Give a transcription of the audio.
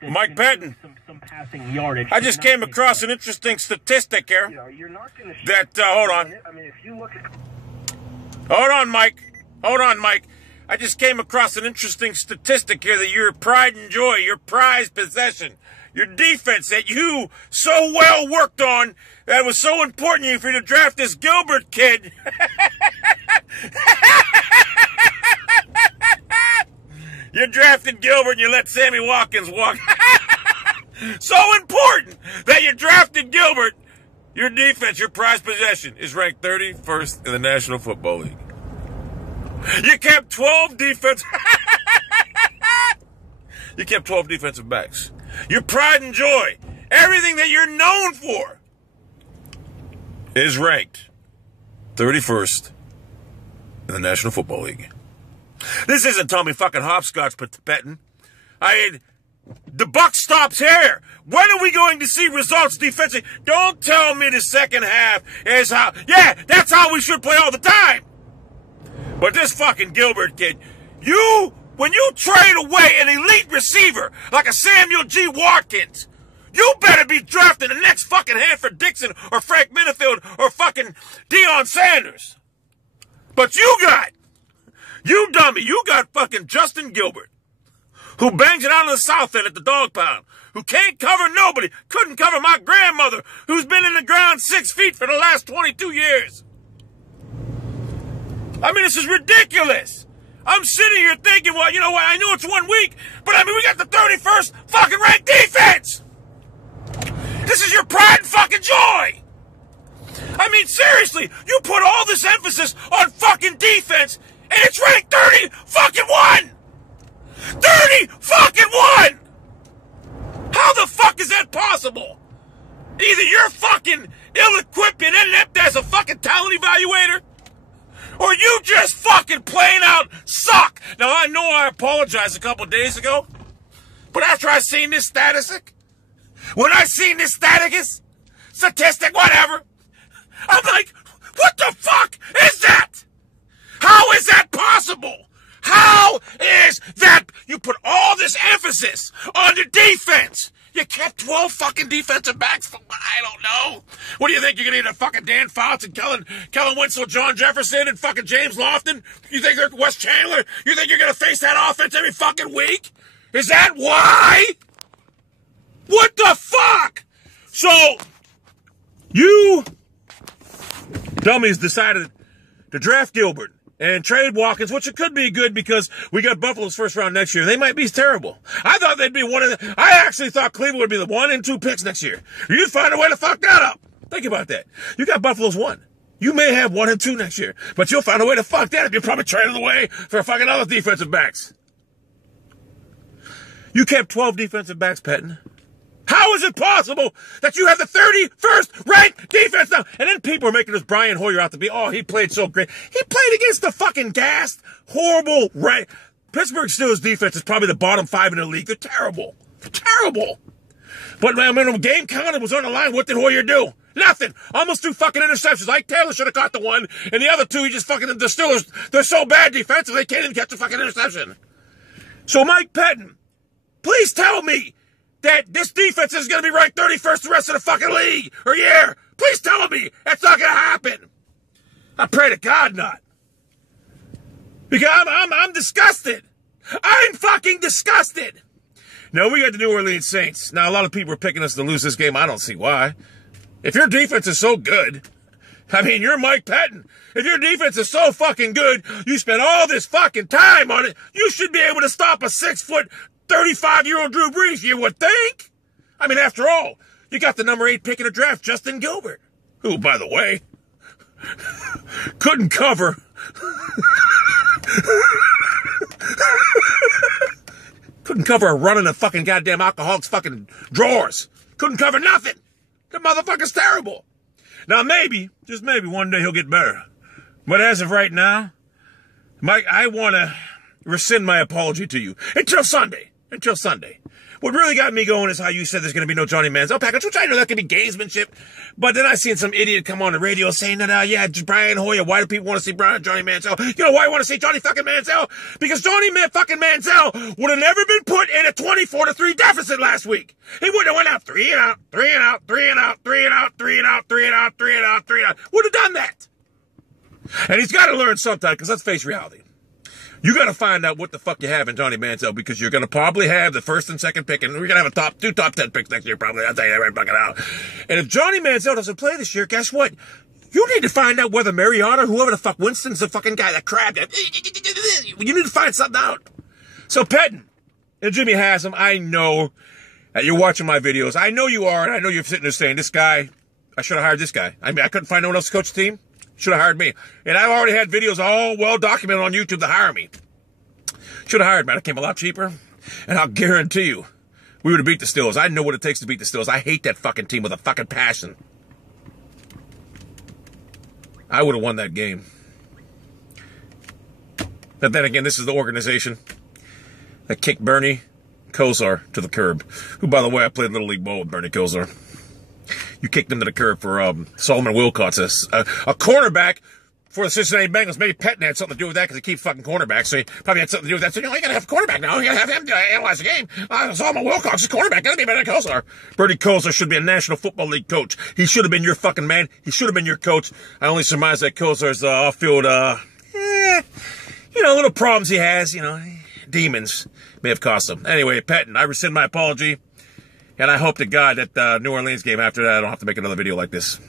Mike Pettin, some passing yardage. I just came across an interesting statistic here. You know, you're not going to. That hold on. I mean, if you look at. Hold on, Mike. Hold on, Mike. I just came across an interesting statistic here that your pride and joy, your prized possession, your defense that you so well worked on, that was so important for you to draft this Gilbert kid. You drafted Gilbert and you let Sammy Watkins walk. So important that you drafted Gilbert. Your defense, your prized possession, is ranked 31st in the National Football League. You kept 12 defense. You kept 12 defensive backs. Your pride and joy, everything that you're known for, is ranked 31st in the National Football League. This isn't Tommy fucking hopscotch, Pettin. The buck stops here. When are we going to see results defensively? Don't tell me the second half is how, yeah, that's how we should play all the time. But this fucking Gilbert kid, when you trade away an elite receiver like a Samuel G. Watkins, you better be drafting the next fucking Hanford Dixon or Frank Minifield or fucking Deion Sanders. But you dummy, you got fucking Justin Gilbert, who bangs it out of the south end at the dog pound, who can't cover nobody, couldn't cover my grandmother, who's been in the ground 6 feet for the last 22 years. I mean, this is ridiculous. I'm sitting here thinking, well, you know what, I know it's 1 week, but I mean, we got the 31st fucking ranked defense. This is your pride and fucking joy. I mean, seriously, you put all this emphasis on fucking defense, and it's ranked 30 fucking 1! 30 fucking 1! How the fuck is that possible? Either you're fucking ill-equipped and inept as a fucking talent evaluator, or you just fucking plain out suck. Now, I know I apologized a couple days ago, but after I seen this statistic, when I seen this statistic, whatever, I'm like, what the fuck is that? How is that possible? How is that? You put all this emphasis on the defense. You kept 12 fucking defensive backs. I don't know. What do you think? You're going to get a fucking Dan Fouts and Kellen Winslow, John Jefferson, and fucking James Lofton? You think they're Wes Chandler? You think you're going to face that offense every fucking week? Is that why? What the fuck? So, you dummies decided to draft Gilbert and trade Watkins, which it could be good because we got Buffalo's first round next year. They might be terrible. I thought they'd be I actually thought Cleveland would be the 1 and 2 picks next year. You'd find a way to fuck that up. Think about that. You got Buffalo's 1. You may have 1 and 2 next year, but you'll find a way to fuck that up. You'll probably trade it away for fucking other defensive backs. You kept 12 defensive backs, Pettin. How is it possible that you have the 31st ranked defense now? And then people are making this Brian Hoyer out to be, oh, he played so great. He played against the fucking gassed, horrible, Pittsburgh Steelers defense is probably the bottom 5 in the league. They're terrible. They're terrible. But I mean, when the game counted, was on the line, what did Hoyer do? Nothing. Almost 2 fucking interceptions. Ike Taylor should have caught the 1, and the other 2, he just fucking, the Steelers, they're so bad defensively, they can't even catch a fucking interception. So Mike Pettin, please tell me that this defense is going to be ranked 31st the rest of the fucking league or year. Please tell me that's not going to happen. I pray to God not. Because I'm disgusted. I'm fucking disgusted. Now, we got the New Orleans Saints. Now, a lot of people are picking us to lose this game. I don't see why. If your defense is so good, I mean, you're Mike Pettin. If your defense is so fucking good, you spent all this fucking time on it, you should be able to stop a 6-foot, 35-year-old Drew Brees, you would think. I mean, after all, you got the number 8 pick in the draft, Justin Gilbert, who, by the way, couldn't cover. Couldn't cover a run in the fucking goddamn alcoholic's fucking drawers. Couldn't cover nothing. The motherfucker's terrible. Now, maybe, just maybe, one day he'll get better. But as of right now, Mike, I want to rescind my apology to you. Until Sunday. What really got me going is how you said there's going to be no Johnny Manziel package, which I know that could be gamesmanship. But then I seen some idiot come on the radio saying that, yeah, Brian Hoyer, why do people want to see Johnny Manziel? You know why I want to see Johnny fucking Manziel? Because Johnny fucking Manziel would have never been put in a 24-3 deficit last week. He would have went out 3 and out, 3 and out, 3 and out, 3 and out, 3 and out, 3 and out, 3 and out, 3 and out. Would have done that. And he's got to learn sometime, because let's face reality. You got to find out what the fuck you have in Johnny Manziel, because you're going to probably have the first and second pick, and we're going to have two top 10 picks next year, probably. I'll tell you that right fucking out. And if Johnny Manziel doesn't play this year, guess what? You need to find out whether Mariota, whoever the fuck, Winston's the fucking guy that crabbed it. You need to find something out. So, Pettin and Jimmy Haslam, I know that you're watching my videos. I know you are, and I know you're sitting there saying, this guy, I should have hired this guy. I mean, I couldn't find no one else to coach the team. Should have hired me. And I've already had videos all well documented on YouTube to hire me. Should have hired, man. I came a lot cheaper. And I'll guarantee you, we would have beat the Steelers. I know what it takes to beat the Steelers. I hate that fucking team with a fucking passion. I would have won that game. But then again, this is the organization that kicked Bernie Kosar to the curb. Who, by the way, I played Little League ball with Bernie Kosar. You kicked him to the curb for Solomon Wilcots, a cornerback for the Cincinnati Bengals. Maybe Pettin had something to do with that because he keeps fucking cornerbacks. So he probably had something to do with that. So, you know, you got to have a cornerback now. You got to have him analyze the game. Solomon Wilcots is cornerback. Got to be better than Kosar. Bernie Kosar should be a National Football League coach. He should have been your fucking man. He should have been your coach. I only surmise that Kosar's off-field, you know, little problems he has, you know, demons may have cost him. Anyway, Pettin, I rescind my apology. And I hope to God that New Orleans game after that, I don't have to make another video like this.